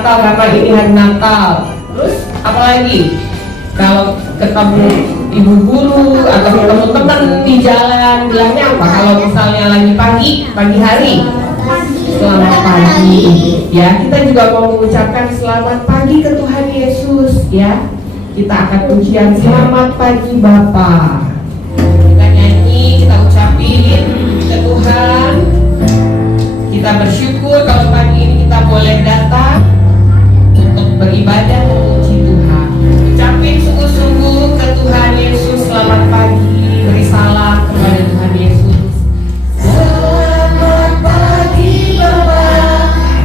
Natal karena ini hari Natal. Terus apa lagi? Kalau ketemu ibu guru atau ketemu teman di jalan bilangnya apa? Kalau misalnya lagi pagi hari, selamat pagi. Ya, kita juga mau mengucapkan selamat pagi ke Tuhan Yesus. Ya, kita akan pujian selamat pagi Bapa. Kita nyanyi, kita ucapin ke Tuhan. Kita bersyukur kalau pagi ini kita boleh datang untuk beribadah memuji Tuhan. Ucapin sungguh-sungguh ke Tuhan Yesus selamat pagi, beri salam kepada Tuhan Yesus. Selamat pagi Bapa,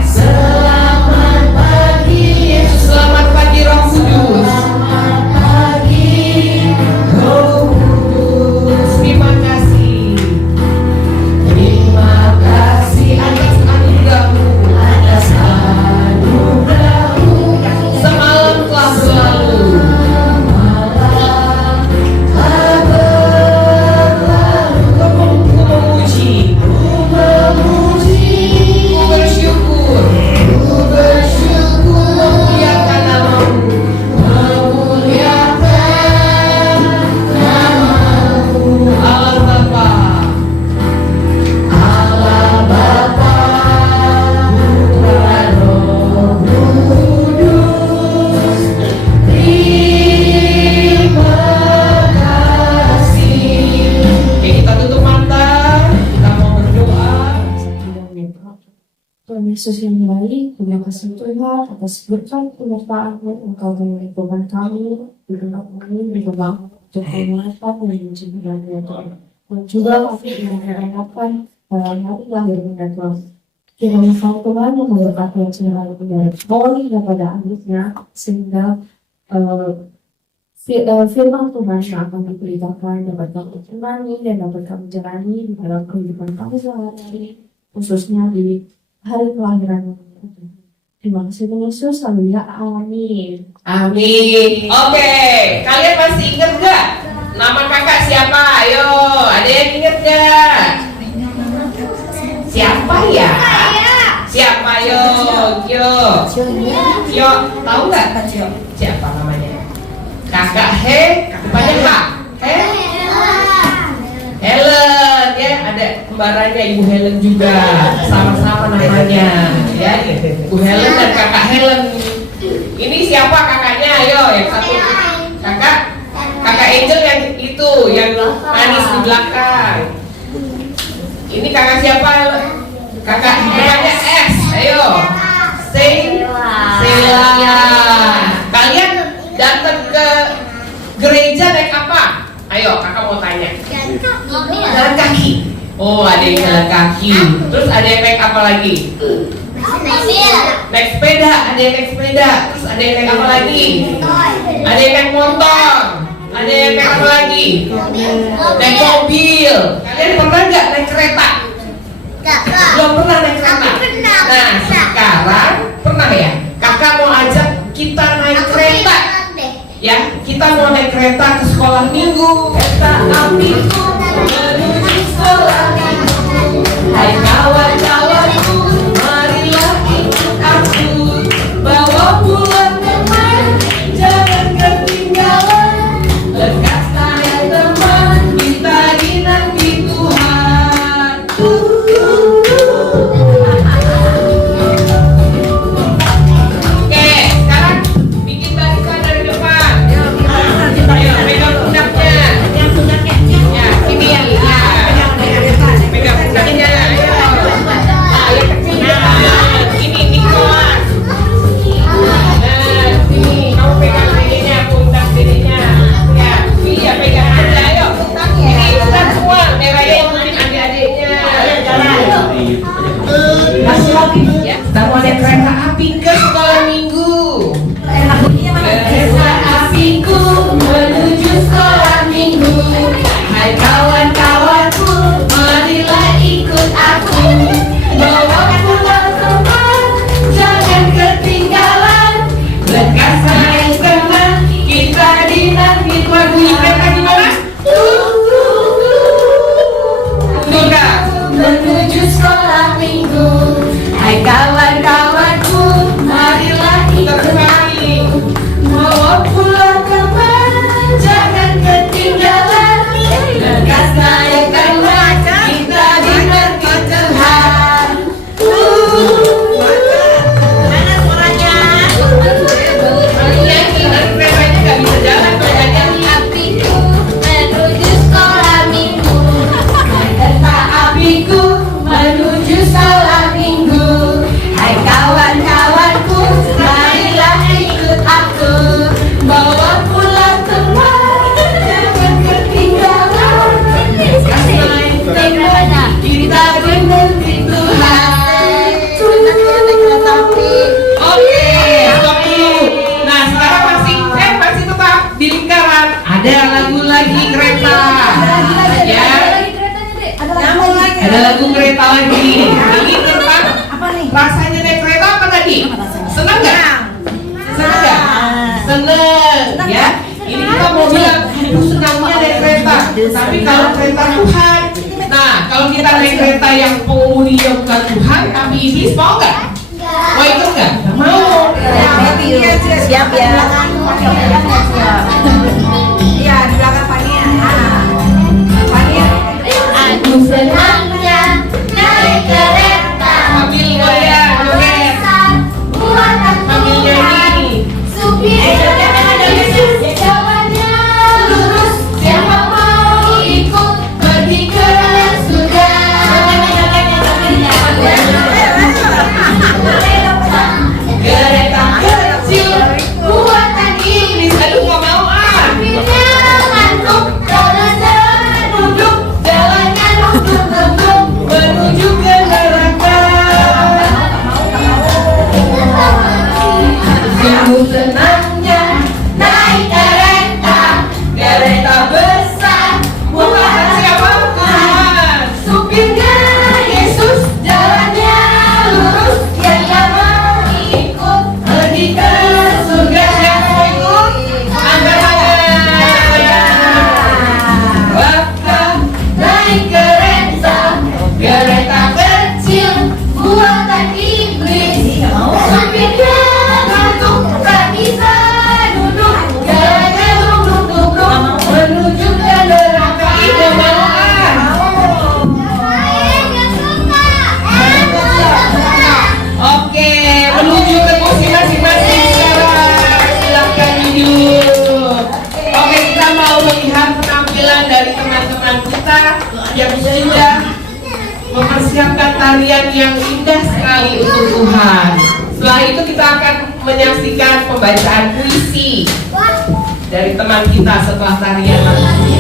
selamat pagi Yesus, selamat pagi Roh Kudus, selamat pagi Roh Kudus. Terima kasih atas anugerah-Mu, atas anugerah-Mu semalam telah selalu. Tuhan Yesus yang baik, terima kasih Tuhan atas berkat penyertaan-Mu. Engkau memberkati kami, berdoa kami, berdoa untuk kemenangan dan menjadikannya Tuhan. Dan juga kami mengharapkan dalam hari lahir dan Tuhan. Kiranya Engkau Tuhan yang memberkati yang selalu dari Polri kepada anaknya, sehingga firman Tuhan yang akan diberitakan dapat kami imani dan dapat kami jalani di dalam kehidupan kami sehari-hari, khususnya di hari kelahiran. Terima kasih Tuhan Yesus. Haleluya. Amin. Amin. Oke, kalian masih ingat gak nama kakak siapa? Ayo, ada yang ingat gak? Siapa ya? Siapa yo? Yo, tahu nggak? Siapa namanya? Kakak depannya H. Helen, ya, ada kembarannya Ibu Helen juga, sama-sama namanya, ya, Ibu Helen dan Kakak Helen. Ini siapa kakaknya? Ayo, yang satu kakak Angel yang itu, yang manis di belakang. Ini kakak siapa? Kakak depannya S. Ayo, Sheila. Kalian datang ke gereja naik apa? Ayo, kakak mau tanya. Jalan kaki. Oh, ada yang jalan kaki. Terus ada yang naik apa lagi? Naik sepeda. Ada yang naik sepeda. Terus ada yang naik apa lagi? Ada yang naik motor. Ada yang naik apa lagi? Naik mobil. Kalian pernah nggak naik kereta? Belum pernah naik kereta. Nah, sekarang pernah ya? Kakak mau ajak kita naik kereta. Ya, kita mau naik kereta ke sekolah minggu. Kereta api menuju sekolah minggu. Hai kawan-kawanku, marilah ikut aku, bawa pulang teman, jangan ketinggalan. Lekaskan ya teman, kita dinanti Tuhan. Oke, sekarang bikin barisan dari depan. Ayo, pegang pundaknya. Ya, sini ya. Pegang pundaknya. Ayo. lagu kereta lagi. Ini tentang Apa nih? rasanya naik kereta apa tadi? Senang nggak? Senang nggak? Senang ya. Ini kita mau bilang itu senangnya naik kereta. Tapi kalau kereta Tuhan, nah kalau kita naik kereta yang pengemudinya bukan Tuhan, tapi iblis, mau nggak? Mau ikut nggak? Mau. Siap ya. Iya, di belakang Fania. Fania. Aku senangnya naik kereta. Ambil goyang, joget. Ambil nyanyi. Supir jalannya lurus, siapa mau ikut pergi ke surga. Kereta kecil buatan iblis. Aduh nggak mau ah. Supirnya ngantuk, terasa duduk, jalannya duduk-duduk. Menuju ke neraka. Aku senangnya naik kereta, kereta besar Bukan siapa Tuhan. supirnya Yesus, jalannya lurus, dia mau ikut pergi ke surga. Siapa mau ikut? Angkat tangan. Waktu Naik kereta, kereta kecil buatan iblis. Supirnya ngantuk, tak bisa duduk, jalannya duduk-duduk menuju ke neraka. Ide mau ah. Oke, menuju ke kursi masing-masing sekarang. Silakan duduk. Oke, kita mau melihat penampilan dari teman-teman kita yang sudah mempersiapkan tarian yang indah sekali untuk Tuhan. Setelah itu kita akan menyaksikan pembacaan puisi dari teman kita setelah tarian nanti.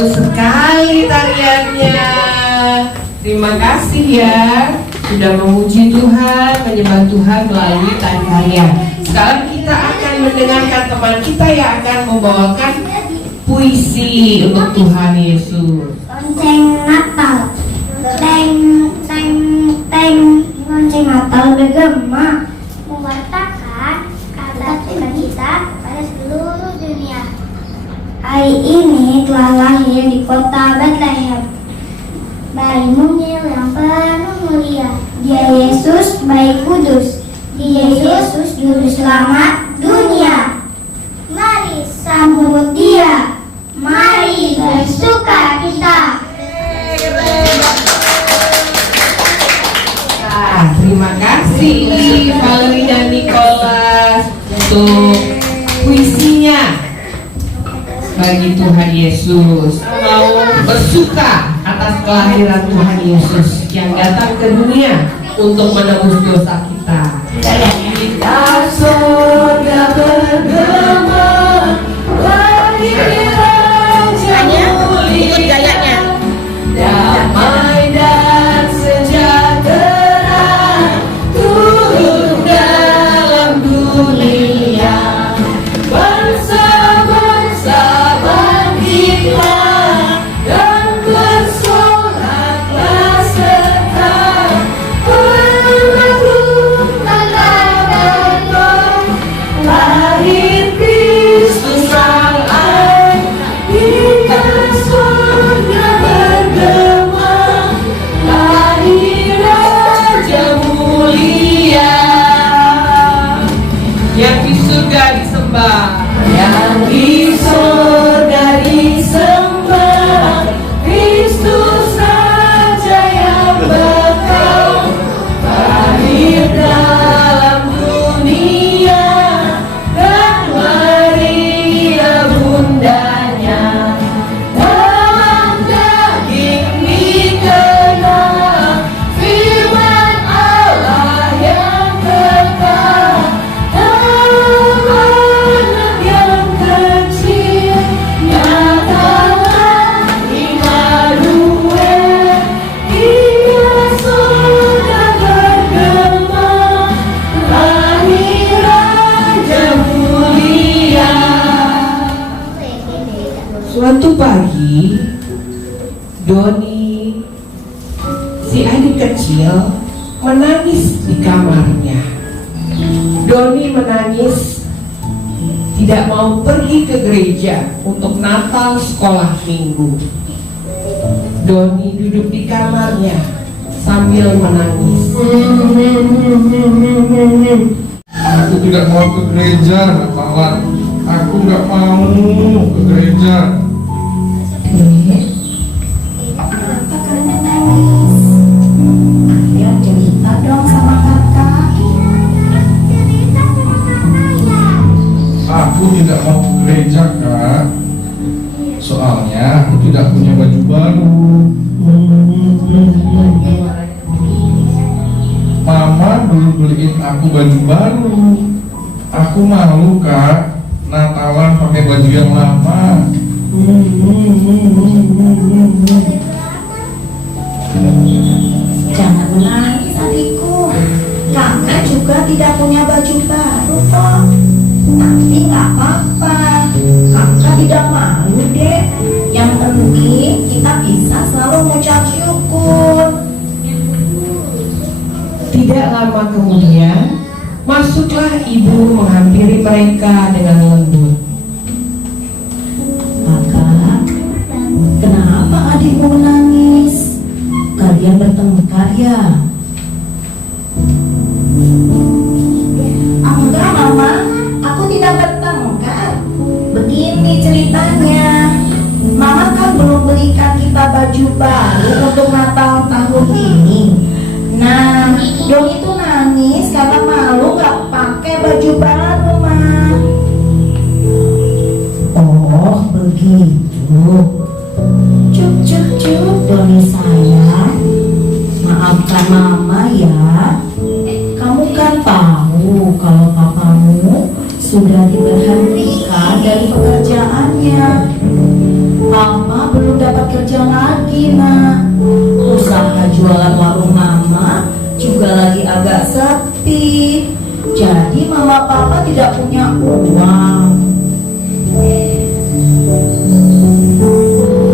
Bagus sekali tariannya. Terima kasih ya sudah memuji Tuhan, menyembah Tuhan melalui tarian. Sekarang kita akan mendengarkan teman kita yang akan membawakan puisi untuk Tuhan Yesus. Lonceng Natal, teng teng teng, lonceng Natal bergema mewartakan kabar sukacita pada seluruh dunia. Hari ini telah lahir di kota Bethlehem bayi mungil yang penuh mulia. Dia Yesus bayi kudus, dia Yesus juru selamat dunia. Mari sambut dia, mari bersuka cita. Nah, terima kasih Valerie dan Nicholas untuk puisinya bagi Tuhan Yesus. Mau bersuka atas kelahiran Tuhan Yesus yang datang ke dunia untuk menebus dosa kita. Kita surga bergema, lahir Raja mulia, damai dan sejahtera turun dalam dunia. Bangsa-bangsa bangkitlah dan bersoraklah serta melakukan kabar lahir Kristus Sang Anak. Hingga surga bergema, lahir Raja mulia. Yang di surga disembah, yang di surga disembah, Kristus Raja yang bekal lahir dalam dunia, dan Maria bundanya dalam daging dikenal firman Allah yang kekal. Anak yang kecil nyatakan Immanuel, dia sudah bergema, lahir Raja mulia. Suatu pagi, Doni, si adik kecil, menangis di kamarnya. Doni menangis, tidak mau pergi ke gereja untuk Natal sekolah minggu. Doni duduk di kamarnya sambil menangis. Aku tidak mau ke gereja, Natalan. Aku nggak mau ke gereja. Kenapa kalian nangis? Ayo cerita dong sama kakak. Aku tidak mau ke gereja, Kak. Soalnya aku tidak punya baju baru. Mama dulu beliin aku baju baru. Aku malu, Kak. Natalan pakai baju yang lama. Jangan menangis adikku. Kakak juga tidak punya baju baru kok. Tapi nggak apa-apa. Kakak tidak malu deh. Yang penting kita bisa selalu mengucap syukur. Tidak lama kemudian, masuklah ibu menghampiri mereka dengan lembut. Kakak, kenapa adikmu menangis? Kalian bertengkar ya? Enggak, Mama. Aku tidak bertengkar. Begini ceritanya. Mama kan belum belikan kita baju baru untuk Natal tahun ini. Nah, Doni itu nangis karena malu gak pakai baju baru, Ma. Oh, begitu. Cuk, cuk, cuk, Doni sayang. Maafkan Mama ya. Kamu kan tahu kalau papamu sudah diberhentikan dari pekerjaannya. Papa Mama belum dapat kerja lagi, nak. Usaha jualan warung Mama juga lagi agak sepi. Jadi Mama Papa tidak punya uang.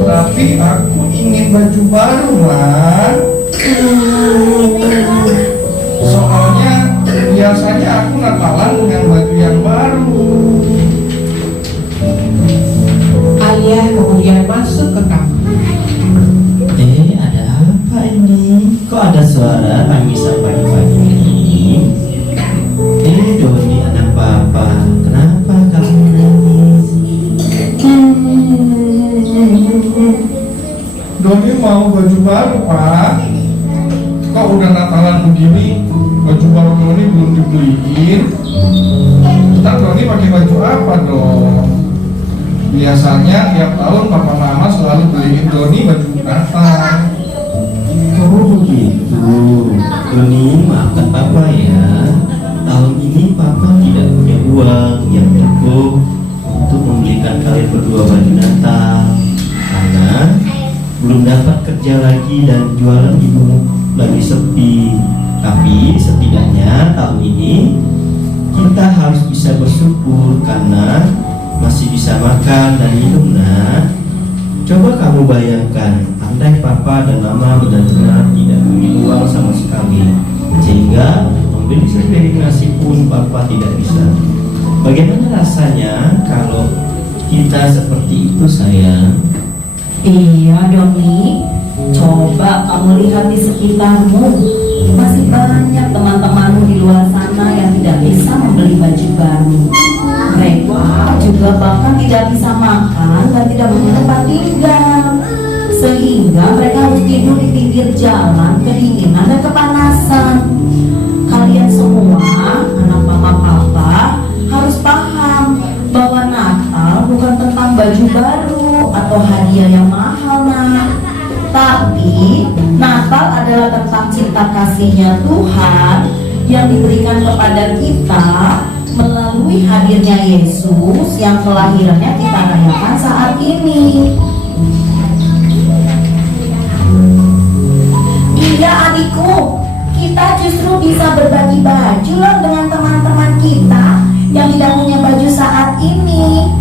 Tapi aku ingin baju baru, Ma. Soalnya biasanya aku Natalan dengan baju yang baru. Alia kemudian masuk ke kamar. Ada apa ini? Kok ada suara tangisan pagi-pagi ini? Doni anak papa, kenapa kamu nangis? Doni mau baju baru, Pak. Kok udah Natalan begini, baju baru Doni belum dibeliin? Ntar Doni pakai baju apa dong? Biasanya tiap tahun Papa Mama selalu beliin Doni baju Natal. Oh begitu. Doni, maafkan papa ya. Tahun ini papa tidak punya uang yang cukup untuk membelikan kalian berdua baju Natal karena belum dapat kerja lagi dan jualan ibu lagi sepi. Tapi setidaknya tahun ini kita harus bisa bersyukur karena masih bisa makan dan minum, nak. Coba kamu bayangkan, andai papa dan mama benar-benar tidak punya uang sama sekali, sehingga membeli sepiring nasi pun papa tidak bisa. Bagaimana rasanya kalau kita seperti itu, sayang? Iya, Doni. Coba kamu lihat di sekitarmu. Masih banyak teman-temanmu di luar sana yang tidak bisa membeli baju baru. Mereka juga bahkan tidak bisa makan dan tidak punya tempat tinggal, sehingga mereka harus tidur di pinggir jalan, kedinginan dan kepanasan. Kalian semua, anak mama papa, harus paham bahwa Natal bukan tentang baju baru atau hadiah yang mahal, nak. Tapi Natal adalah tentang cinta kasihnya Tuhan yang diberikan kepada kita melalui hadirnya Yesus yang kelahirannya kita rayakan saat ini. Iya adikku, kita justru bisa berbagi baju loh dengan teman-teman kita yang tidak punya baju saat ini.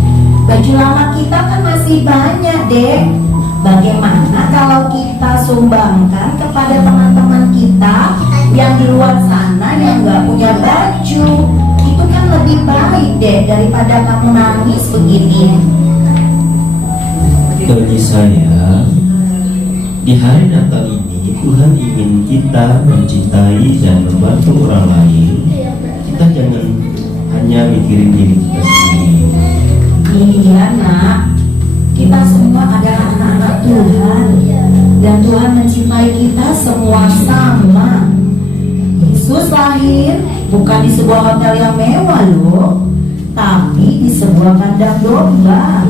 Baju lama kita kan masih banyak, Dek. Bagaimana kalau kita sumbangkan kepada teman-teman kita yang di luar sana yang nggak punya baju? Itu kan lebih baik, Dek, daripada kamu nangis begini. Bagi saya, di hari Natal ini Tuhan ingin kita mencintai dan membantu orang lain. Kita jangan hanya mikirin diri kita sendiri. Iya, nak. Kita semua adalah anak-anak Tuhan, dan Tuhan mencintai kita semua sama. Yesus lahir bukan di sebuah hotel yang mewah loh, tapi di sebuah kandang domba.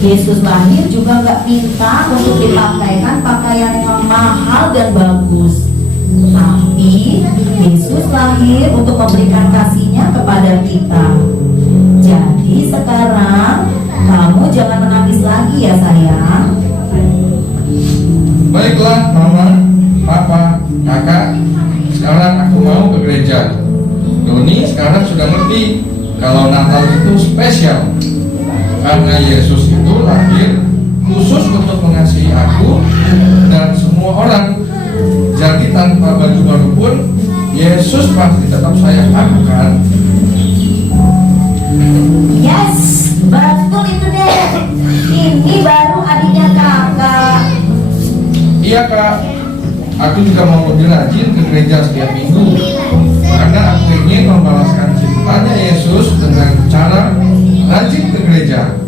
Yesus lahir juga gak minta untuk dipakaikan pakaian yang mahal dan bagus, tapi Yesus lahir untuk memberikan kasihnya kepada kita. Jadi sekarang kamu jangan menangis lagi ya sayang. Baiklah Mama, Papa, Kakak, sekarang aku mau ke gereja. Doni sekarang sudah ngerti kalau Natal itu spesial, karena Yesus itu lahir khusus untuk mengasihi aku dan semua orang. Jadi tanpa baju baru pun Yesus pasti tetap sayang aku, kan? Yes, betul itu deh. Ini baru adiknya kakak. Iya Kak, aku juga mau lebih rajin ke gereja setiap minggu, karena aku ingin membalaskan cintanya Yesus dengan cara rajin ke gereja.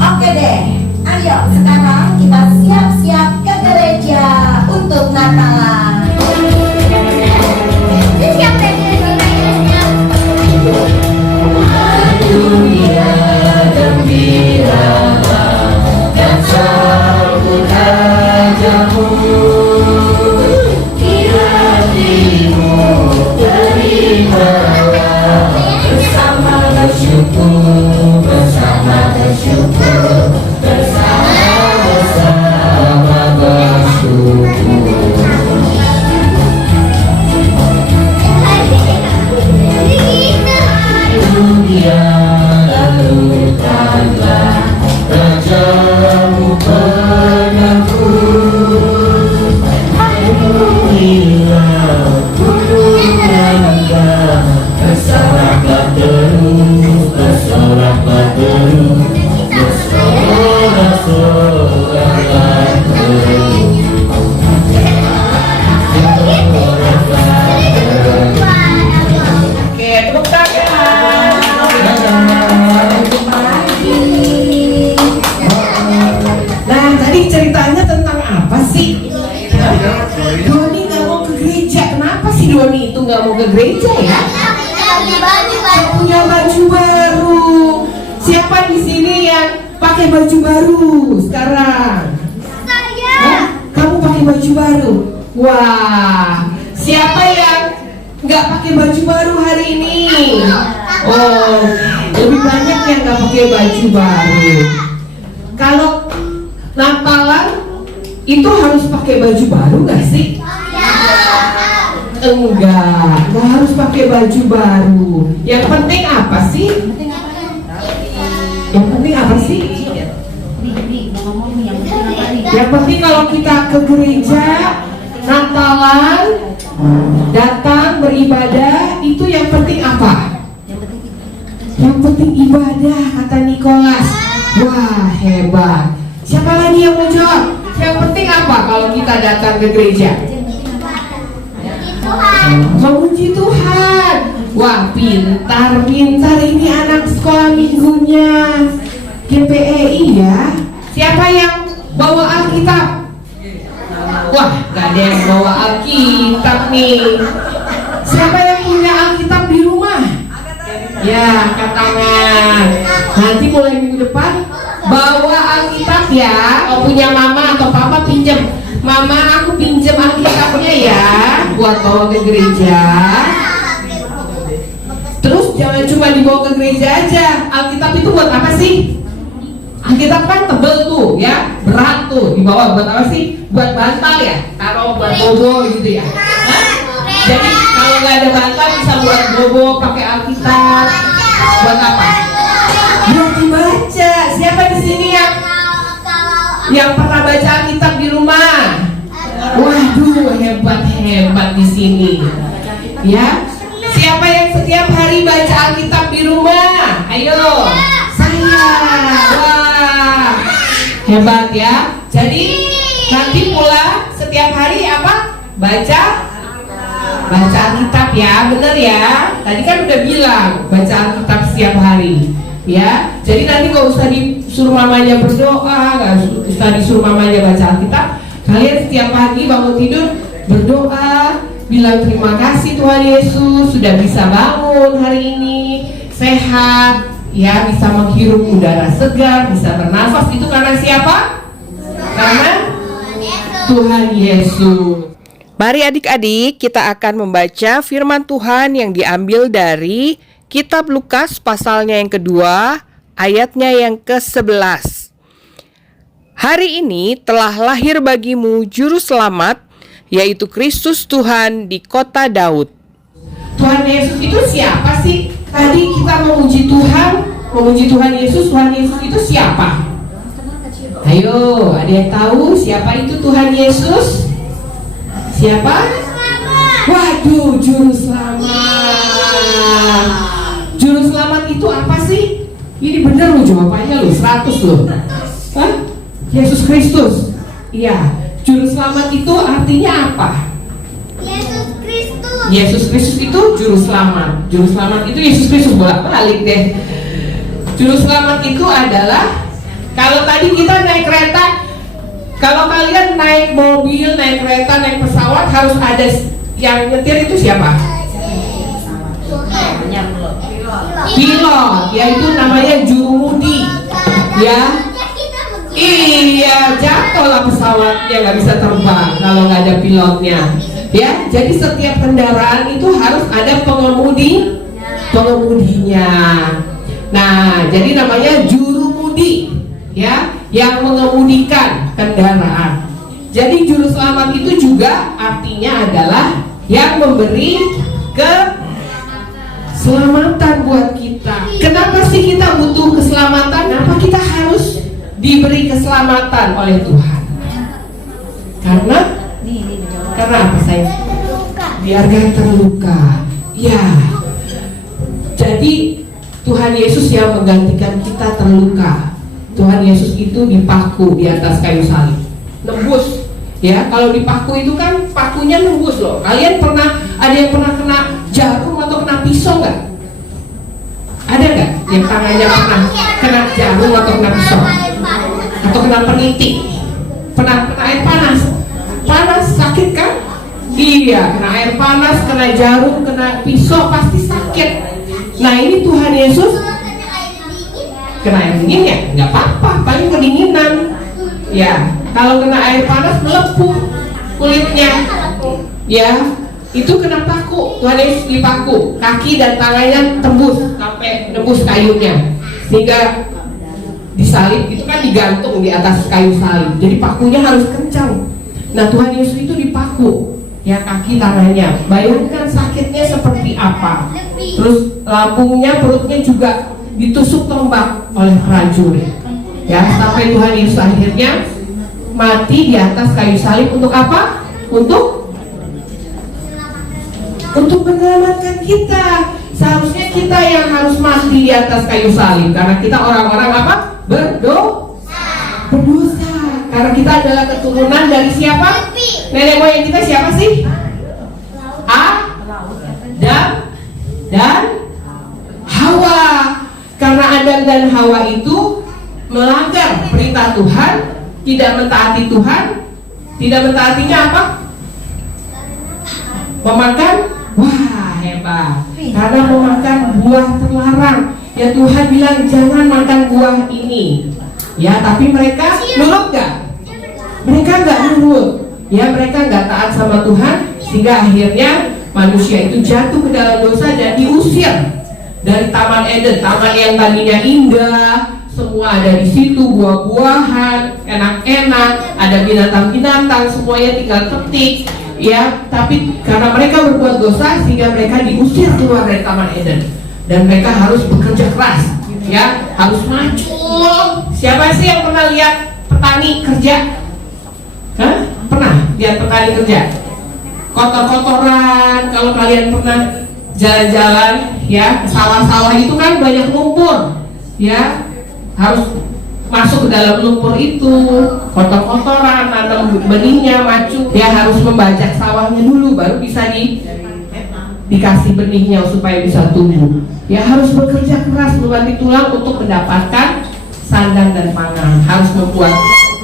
Oke deh, ayo sekarang kita siap-siap ke gereja untuk Natalan. Siap deh. Dunia gembiralah dan sambut rajamu, di hatimu terimalah bersama bersyukur. ke gereja ya? Punya baju baru. Siapa di sini yang pakai baju baru sekarang? Hah? Kamu pakai baju baru? Wah, siapa yang nggak pakai baju baru hari ini? Oh, lebih banyak yang nggak pakai baju baru. Kalau Natalan itu harus pakai baju baru nggak sih? Enggak harus pakai baju baru. Yang penting apa sih? Yang penting apa sih? Yang penting kalau kita ke gereja Natalan, datang beribadah, itu yang penting apa? Yang penting ibadah, kata Nikolas. Wah, hebat. Siapa lagi yang mau jawab? Yang penting apa kalau kita datang ke gereja? Memuji Tuhan. Wah, pintar ini anak sekolah minggunya GPEI ya. Siapa yang bawa Alkitab? Wah, gak ada yang bawa Alkitab nih. Siapa yang punya Alkitab di rumah? Ya, angkat tangan. Nanti mulai minggu depan bawa Alkitab ya. Kalau punya mama atau papa pinjam. Mama, aku pinjam Alkitabnya ya, buat bawa ke gereja. Terus jangan cuma dibawa ke gereja aja. Alkitab itu buat apa sih? Alkitab kan tebel tuh ya, berat tuh. Dibawa buat apa sih? Buat bantal ya? Taruh buat bobo gitu ya. Hah? Jadi kalau nggak ada bantal bisa buat bobo pakai Alkitab. Buat apa? Buat dibaca. Siapa di sini yang pernah baca Alkitab di rumah? Waduh, hebat di sini. Ya. Siapa yang setiap hari baca Alkitab di rumah? Ayo. Saya. Wah. Hebat ya. Jadi nanti pula setiap hari apa? Baca Alkitab ya, bener ya. Tadi kan udah bilang baca Alkitab setiap hari. Ya, jadi nanti gak usah disuruh mamanya berdoa, gak usah disuruh mamanya baca Alkitab. Kalian setiap pagi bangun tidur berdoa, bilang terima kasih Tuhan Yesus sudah bisa bangun hari ini, sehat, ya bisa menghirup udara segar, bisa bernafas. Itu karena siapa? Karena Tuhan Yesus. Mari adik-adik, kita akan membaca firman Tuhan yang diambil dari Kitab Lukas pasalnya yang kedua, ayatnya yang ke-11. Hari ini telah lahir bagimu juru selamat, yaitu Kristus Tuhan di kota Daud. Tuhan Yesus itu siapa sih? Tadi kita memuji Tuhan Yesus. Tuhan Yesus itu siapa? Ayo, ada yang tahu siapa itu Tuhan Yesus? Siapa? Waduh, juru selamat. Juru selamat itu apa sih? Ini bener loh jawabannya loh, 100 loh. Hah? Yesus Kristus. Iya, juru selamat itu artinya apa? Yesus Kristus itu juru selamat. Juru selamat itu Yesus Kristus, bolak-balik deh. Juru selamat itu adalah, kalau tadi kita naik kereta, kalau kalian naik mobil, naik kereta, naik pesawat, harus ada yang nyetir. Itu siapa? Pilot, yaitu namanya jurumudi. Ya, iya, jatuhlah pesawat yang nggak bisa terbang kalau nggak ada pilotnya. Ya, jadi setiap kendaraan itu harus ada pengemudinya. Nah, jadi namanya jurumudi, ya, yang mengemudikan kendaraan. Jadi juru selamat itu juga artinya adalah yang memberi keselamatan buat kita. Kenapa sih kita butuh keselamatan? Kenapa kita harus diberi keselamatan oleh Tuhan? Karena apa sayang? Biar gak terluka. Ya. Jadi Tuhan Yesus yang menggantikan kita terluka. Tuhan Yesus itu dipaku di atas kayu salib, nembus. Ya, kalau dipaku itu kan pakunya nembus loh. Kalian ada yang pernah kena jarum atau kena pisau nggak? Ada nggak yang tangannya pernah kena jarum atau kena pisau? Atau kena peniti? Pernah kena air panas? Panas, sakit kan? Iya, kena air panas, kena jarum, kena pisau pasti sakit. Nah ini Tuhan Yesus kena air dingin ya nggak apa-apa, paling kedinginan. Ya, kalau kena air panas melepuh kulitnya. Ya, itu kena paku. Tuhan Yesus dipaku, kaki dan tangannya tembus sampai tembus kayunya, sehingga disalib itu kan digantung di atas kayu salib. Jadi pakunya harus kencang. Nah Tuhan Yesus itu dipaku, ya kaki tangannya. Bayangkan sakitnya seperti apa. Terus lambungnya, perutnya juga ditusuk tombak oleh prajurit. Ya, sampai Tuhan Yesus akhirnya mati di atas kayu salib untuk apa? Untuk menyelamatkan kita. Seharusnya kita yang harus mati di atas kayu salib karena kita orang-orang apa? Berdosa. Karena kita adalah keturunan dari siapa? Nenek moyang kita siapa sih? Adam dan Hawa. Karena Adam dan Hawa itu melanggar perintah Tuhan, tidak mentaati Tuhan. Tidak mentaatinya apa? Memakan, wah hebat. Karena memakan buah terlarang. Ya Tuhan bilang jangan makan buah ini. Ya, tapi mereka nurut gak? Mereka gak nurut. Ya, mereka gak taat sama Tuhan, sehingga akhirnya manusia itu jatuh ke dalam dosa dan diusir dari Taman Eden. Taman yang tadinya indah, semua ada di situ, buah-buahan, enak-enak, ada binatang-binatang, semuanya tinggal petik. Ya, tapi karena mereka berbuat dosa, sehingga mereka diusir keluar dari Taman Eden. Dan mereka harus bekerja keras, ya, harus maju. Siapa sih yang pernah lihat petani kerja? Hah? Pernah lihat petani kerja? Kotor-kotoran. Kalau kalian pernah jalan-jalan, ya, sawah-sawah itu kan banyak lumpur, ya, harus masuk ke dalam lumpur itu, kotor-kotoran, nanam benihnya, maju, ya harus membajak sawahnya dulu, baru bisa dikasih benihnya supaya bisa tumbuh. Ya harus bekerja keras melatih tulang untuk mendapatkan sandang dan pangan. Harus membuat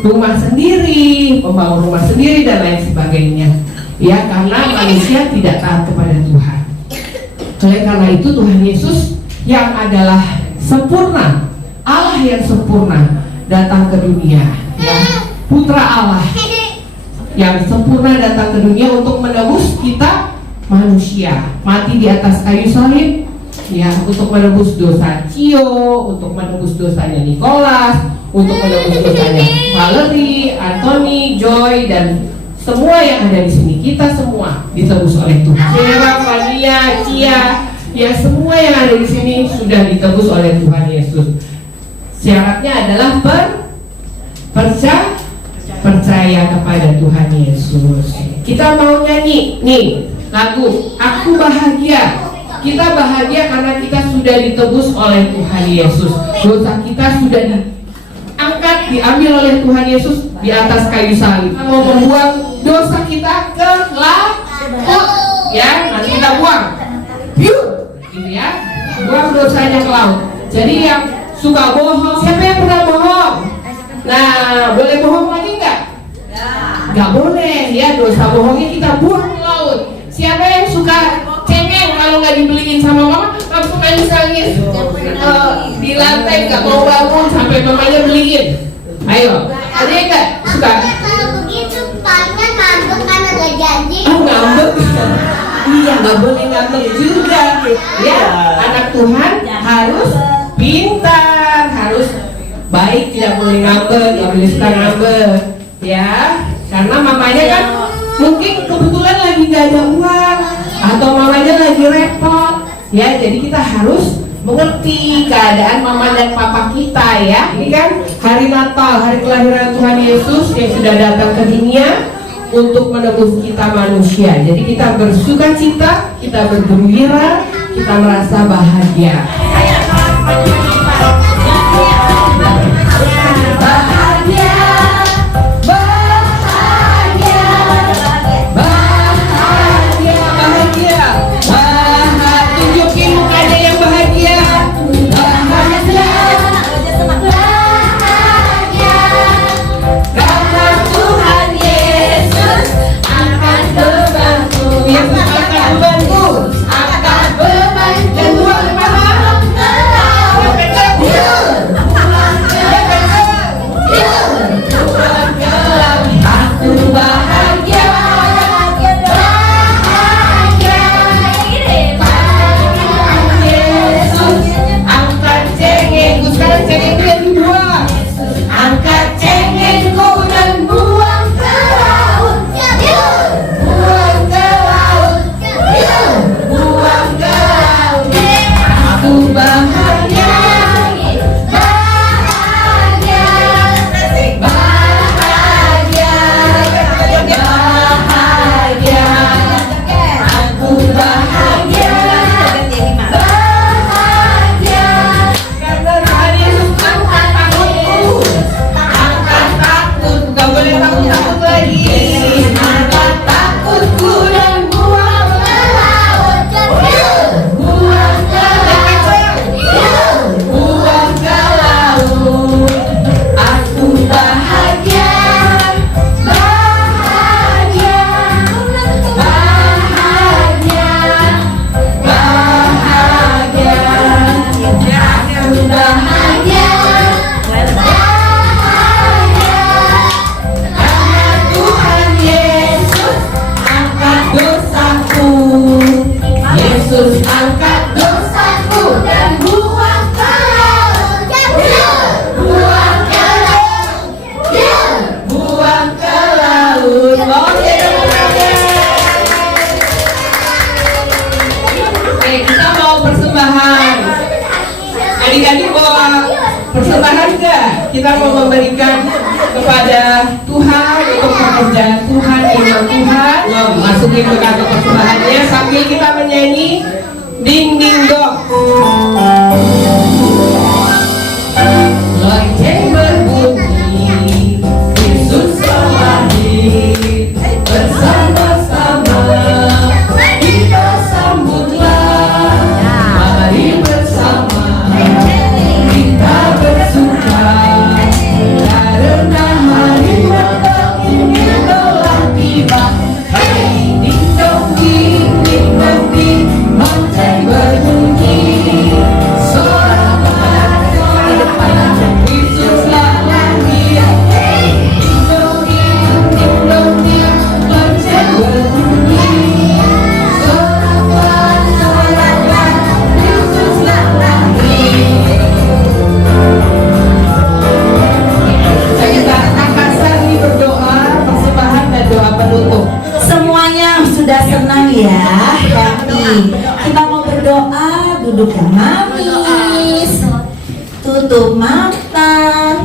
rumah sendiri, membangun rumah sendiri dan lain sebagainya. Ya karena manusia tidak taat kepada Tuhan. Oleh karena itu Tuhan Yesus yang adalah sempurna, Allah yang sempurna datang ke dunia. Ya, Putra Allah yang sempurna datang ke dunia untuk menebus kita manusia, mati di atas kayu salib, ya, untuk menebus dosa Cio, untuk menebus dosanya Nicholas, untuk menebus dosanya Valerie, Anthony, Joy, dan semua yang ada di sini. Kita semua ditebus oleh Tuhan. Vera, Fania, Cia, ya semua yang ada di sini sudah ditebus oleh Tuhan Yesus. Syaratnya adalah percaya kepada Tuhan Yesus. Kita mau nyanyi nih lagu Aku Bahagia. Kita bahagia karena kita sudah ditebus oleh Tuhan Yesus. Dosa kita sudah diangkat, diambil oleh Tuhan Yesus di atas kayu salib. Kita mau membuang dosa kita ke laut, ya, nanti kita buang, gitu ya, buang dosanya ke laut. Jadi yang suka bohong, siapa yang pernah bohong? Nah, boleh bohong lagi nggak? Nggak boleh, ya, dosa bohongnya kita buang ke laut. Siapa yang suka cengeng kalau nggak dibeliin sama mama, langsung nangis-nangis di lantai, nggak mau bangun sampai mamanya beliin? Ayo, ada yang nggak suka? Kalau begitu paling ngambek karena gak jadi. Oh, ngambek? Iya, nggak boleh ngambek juga. Ya, anak Tuhan harus pintar, harus baik, tidak boleh ngambek, nggak boleh suka ngambek, ya, karena mamanya kan mungkin kebetulan lagi nggak ada uang atau mamanya lagi repot, ya, jadi kita harus mengerti keadaan mama dan papa kita, ya. Ini kan hari Natal, hari kelahiran Tuhan Yesus yang sudah datang ke dunia untuk menebus kita manusia. Jadi kita bersuka cita, kita bergembira, kita merasa bahagia. Tunjukin mukanya yang bahagia. Karena Tuhan Yesus akan berbahaya. kita mau memberikan kepada Tuhan untuk pekerjaan Tuhan, iman Tuhan. Masukin ke kantong persembahannya sambil kita menyanyi ding ding dong. Lonceng berbunyi, Yesus lahir, bersama-sama kita sambutlah. Mari bersama kita bersuka, karena hari Natal ini telah tiba. Hey, ding dong ding, ding dong ding, lonceng berbunyi, sorak di depan Yesuslah lahir. Ding dong ding, lonceng berbunyi, sorak Yesuslah lahir. Saya akan Sari berdoa persembahan dan doa penutup. Semuanya sudah senang ya, happy. Kita mau berdoa, duduk yang manis, tutup mata,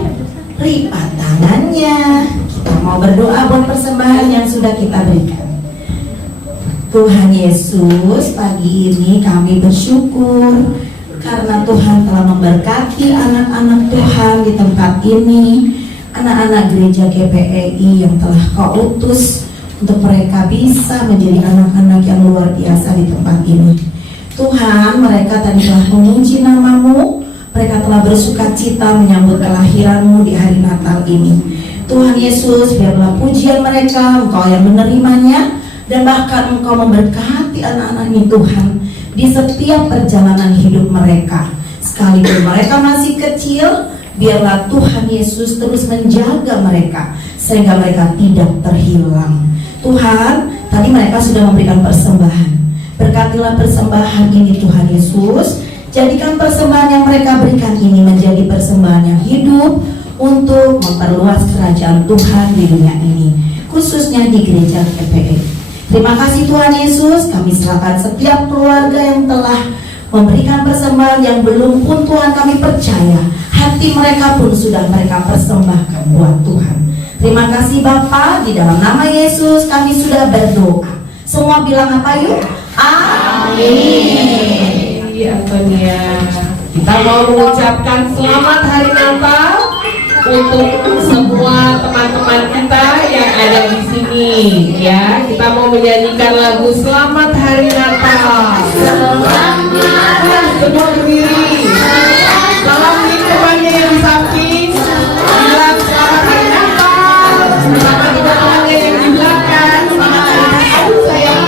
lipat tangannya. Kita mau berdoa buat persembahan yang sudah kita berikan. Tuhan Yesus, pagi ini kami bersyukur karena Tuhan telah memberkati anak-anak Tuhan di tempat ini, anak-anak gereja GPEI yang telah Kau utus untuk mereka bisa menjadi anak-anak yang luar biasa di tempat ini. Tuhan, mereka tadi telah memuji nama-Mu, mereka telah bersuka cita menyambut kelahiran-Mu di hari Natal ini. Tuhan Yesus, biarlah pujian mereka, Engkau yang menerimanya, dan bahkan Engkau memberkati anak-anak ini Tuhan di setiap perjalanan hidup mereka. Sekalipun mereka masih kecil, biarlah Tuhan Yesus terus menjaga mereka sehingga mereka tidak terhilang. Tuhan, tadi mereka sudah memberikan persembahan. Berkatilah persembahan ini Tuhan Yesus. Jadikan persembahan yang mereka berikan ini menjadi persembahan yang hidup untuk memperluas kerajaan Tuhan di dunia ini, khususnya di gereja GPEI. Terima kasih Tuhan Yesus, kami serahkan setiap keluarga yang telah memberikan persembahan yang belum pun Tuhan kami percaya hati mereka pun sudah mereka persembahkan buat Tuhan. Terima kasih Bapa, di dalam nama Yesus kami sudah berdoa. Semua bilang apa yuk? Amin. Antonia, kita mau mengucapkan selamat hari Natal untuk semua teman-teman kita yang ada di sini, ya. Kita mau menyanyikan lagu Selamat Hari Natal. Semua berdiri. Salam lingkungannya yang di samping. Bilang selamat hari Natal. Sama teman-temannya yang di belakang. Aduh sayang.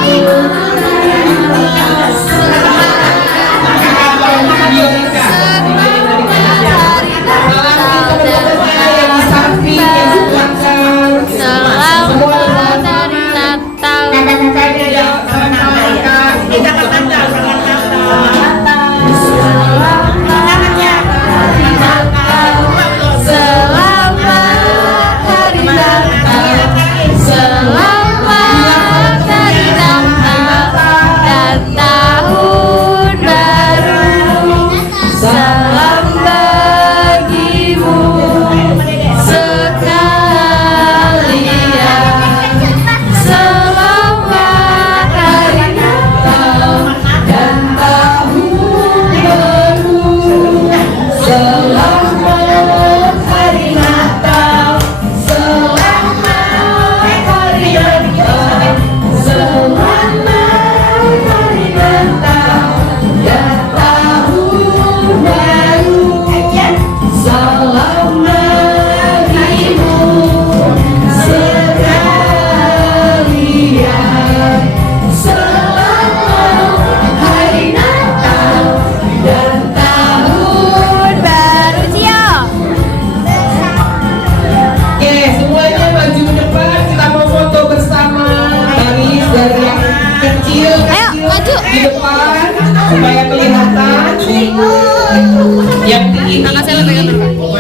Yang tinggi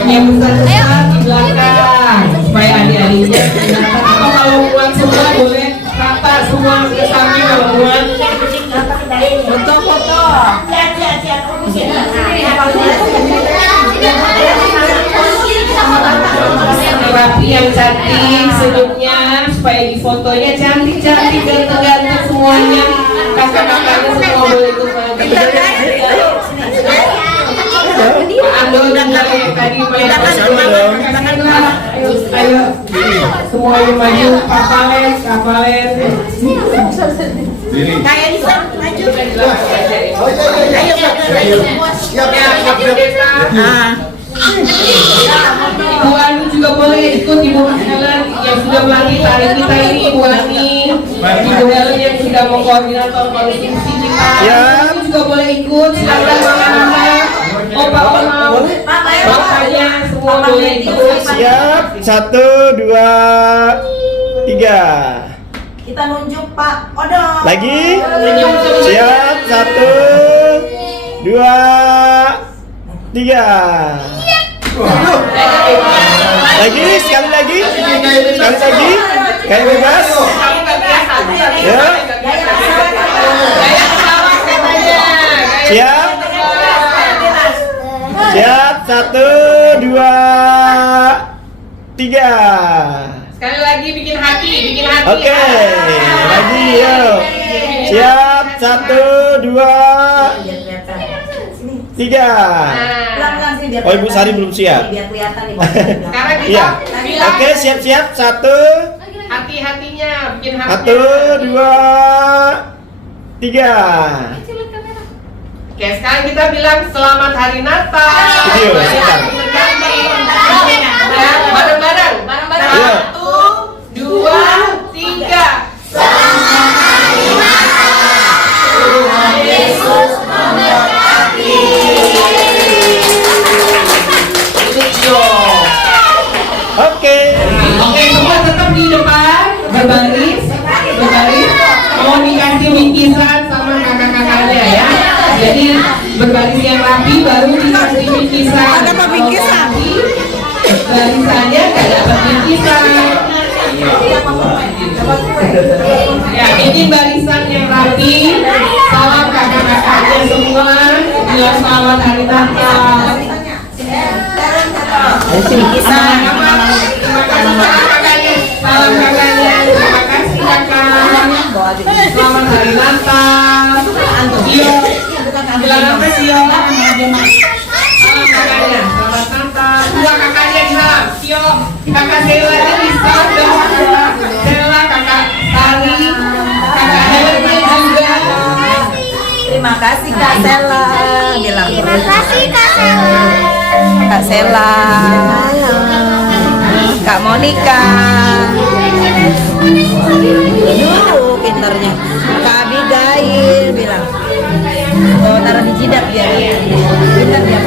yang besar di belakang supaya adik-adiknya kelihatan. Atau kalau muat semua boleh rata semua ke samping kalau muat. Foto-foto. yang cantik senyumnya supaya di fotonya cantik-cantik ganteng-ganteng semuanya. Kakak-kakaknya semua boleh ikut maju. Pak Ando dan yang tadi main ayo semuanya maju. Kapalen Kayak bisa maju. Ibu Ani juga boleh ikut, Ibu Helen yang sudah melatih tari kita ini, Ibu Ani, Ibu Helen yang sudah mengkoordinator kondisi kita. Ibu juga boleh ikut, silakan anak-anak, opa-opa, bapaknya semua boleh ikut. Siap, 1, 2, 3. Kita nunjuk Pak Odong. Lagi. Siap, 1, 2, 3. Lagi, sekali lagi. Kayak bebas. Ya. Siap. Siap, 1, 2, 3. Sekali lagi bikin hati. Oke, lagi yuk. Siap, 1, 2, 3. Pelan-pelan sih biar Oh, Ibu kelihatan. Sari belum siap. Biar kelihatan nih. Sekarang kita Iya. bilang Oke, siap-siap. 1, hati-hatinya, bikin 1, hatinya. 2, 3. Oke, sekarang kita bilang selamat hari Natal. Video, sebentar. Ya, bareng-bareng. Iya. 1, 2, 3. Oke. Oke, semua tetap di depan, berbaris. Mau dikasih bingkisan sama kakak-kakaknya ya. Jadi berbaris yang rapi baru dikasih bingkisan. Dapat bingkisan. Barisannya nggak dapat bingkisan. Ya, ini barisan yang rapi. Salam kakak-kakaknya semua. Bilang selamat hari Natal. Terima kasih kakaknya. Salam kakaknya. Terima kasih kakak. Selamat hari Natal. Sio. Bilang apa Sio? Salam kakaknya. Selamat Natal. Dua kakaknya di salam. Sio. Kakak Sela di salam dong. Sela, kakak Tari, kakak Helena juga. Terima kasih Kak Sela. Bilang Terima kasih Kak Sela. Kak Sela. Kak Monica. Pinternya. Kak Abigail bilang. Oh, taruh di jidat biar pintar dia.